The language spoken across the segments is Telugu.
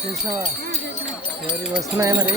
చేసావా? ఎవరి వస్తున్నాయి మరి?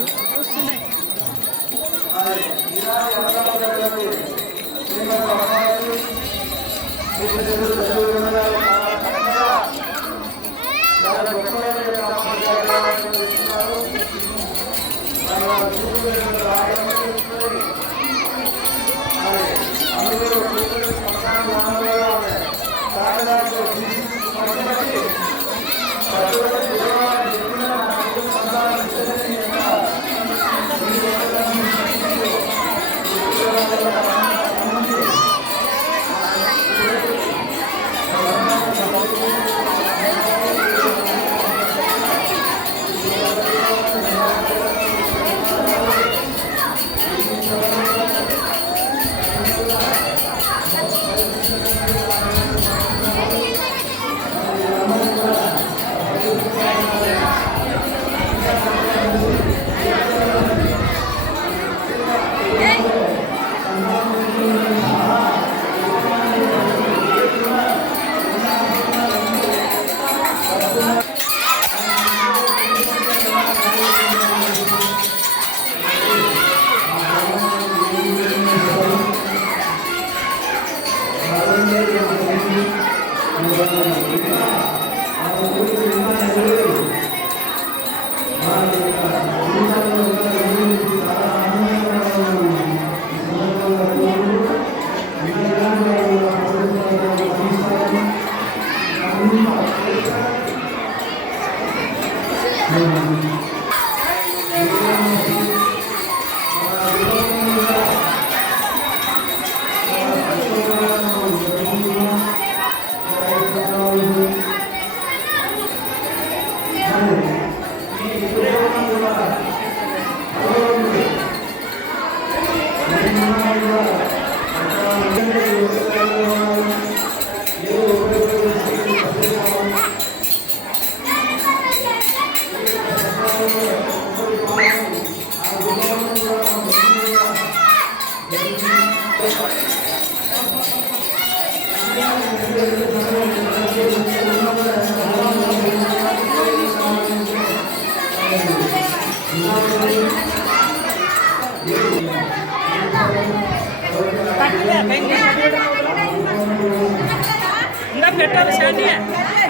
ఇంకా పెట్టాలి శాంతి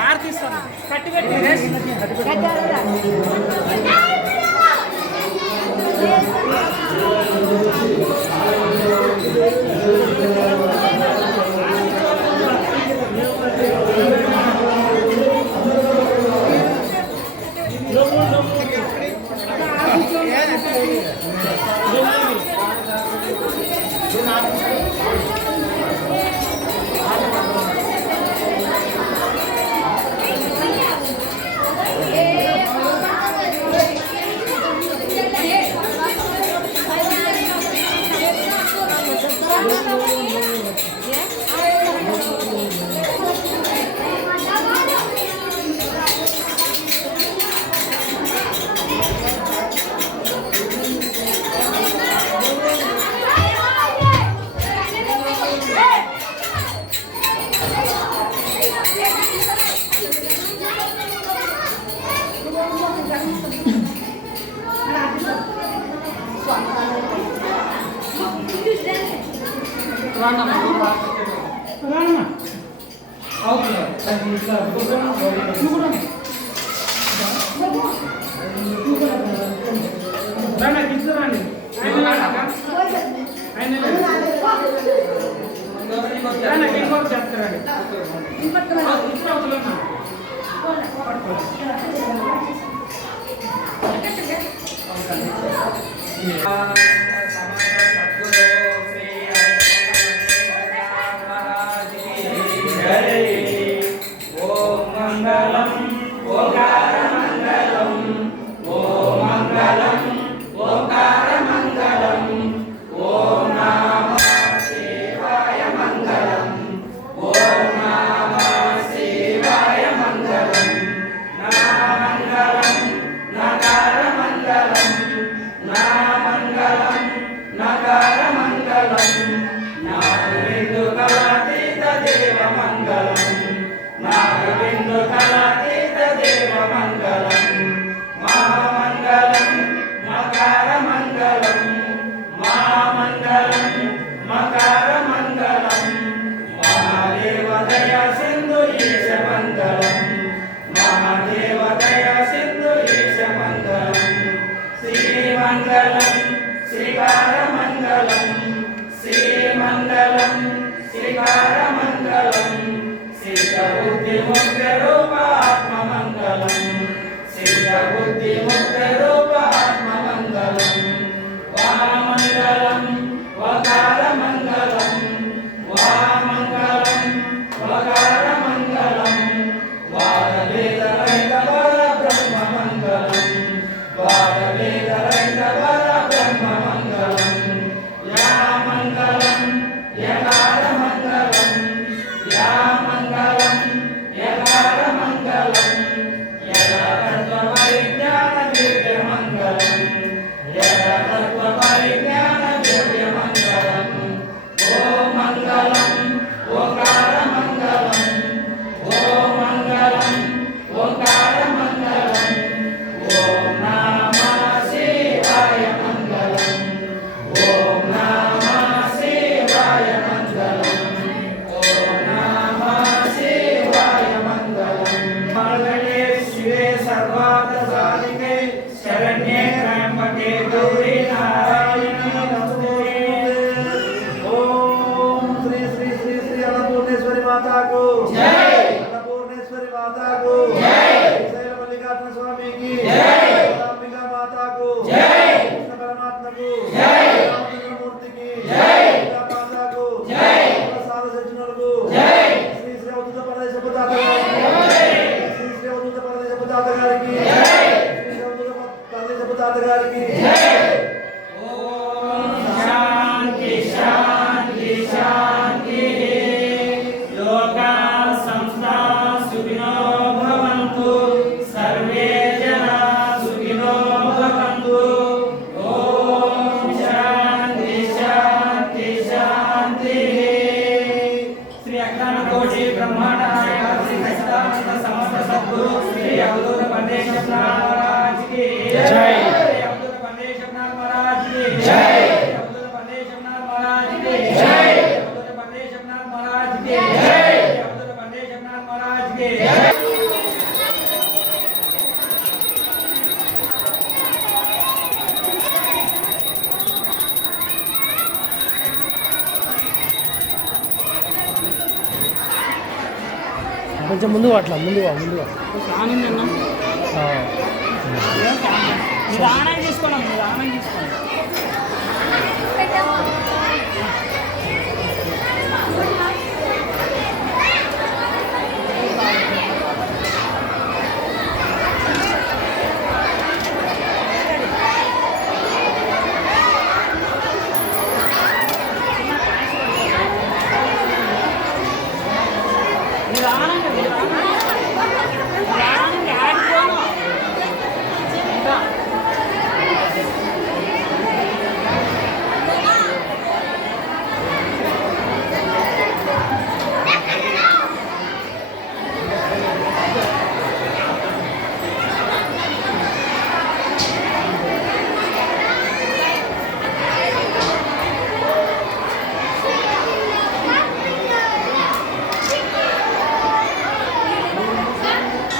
ఆర్తిస్తాను కట్టి పెట్టి మంగళం బుద్ధి ముక్త రూప ఆత్మమంగళం వామంగళం వకారమంగళం వామంగళం వకారమంగళం వాదవేదరహిత పరబ్రహ్మమంగళం వాదవేదరహిత పరబ్రహ్మమంగళం యా మంగళం యకారమంగళం యా మంగళం యకారమంగళం యథాతత్వపరిజ్ఞాన దివ్యమంగళం యథాతత్వపరిజ్ఞాన దివ్యమంగళం ఓం మంగళం ఓంకారమంగళం ఓం మంగళం ఓంకారమంగళం ఓం నమః శివాయ మంగళం ఓం నమః శివాయ మంగళం ఓం నమః శివాయ మంగళం మంగళే శివే సర్వార్థ సాధికే శరణ్యే త్రయంబకే గౌరీ నారాయణి నమోస్తుతే ఓం శ్రీ శ్రీ శ్రీ శ్రీ అన్నపూర్ణేశ్వరి మాతాకు జై అన్నపూర్ణేశ్వరి మాతాకు జై శ్రీశైల మల్లికార్జున స్వామికి జై అంబికా మాతాకు జై కృష్ణ పరమాత్మకు జై రామచంద్రమూర్తికి జై దుర్గా మాతాకు జై సాధు సజ్జనులకు జై శ్రీ శ్రీ అవధూత పరదేశపు తాత గారికి శ్రీ శ్రీ అవధూత పరదేశపు తాత గారికి శ్రీ శ్రీ అవధూత పరదేశపు తాత గారికి ఓం శాంతి శాంతి శాంతి లోకా సంస్థా సుఖినో భవంతు సర్వే జనా సుఖినో భవంతు ఓం శాంతి శాంతి శాంతి శ్రీ అఖండ కోటి బ్రహ్మాండ నాయక శ్రీ సచ్చిదానంద సమస్త సద్గురు శ్రీ అవధూత పరమేశ్వర మహారాజ్ కి జై అవధూత పరమేశ్వర మహారాజ్ కి జై అవధూత పరమేశ్వర మహారాజ్ కి జై అవధూత పరమేశ్వర మహారాజ్ కి జై అవధూత పరమేశ్వర మహారాజ్ కి జై కొంచెం ముందు అట్లా ముందుగా ఆనందం ఆ. మీరు ఆనందం తీసుకోండి మీరు ఆనందం తీసుకోండి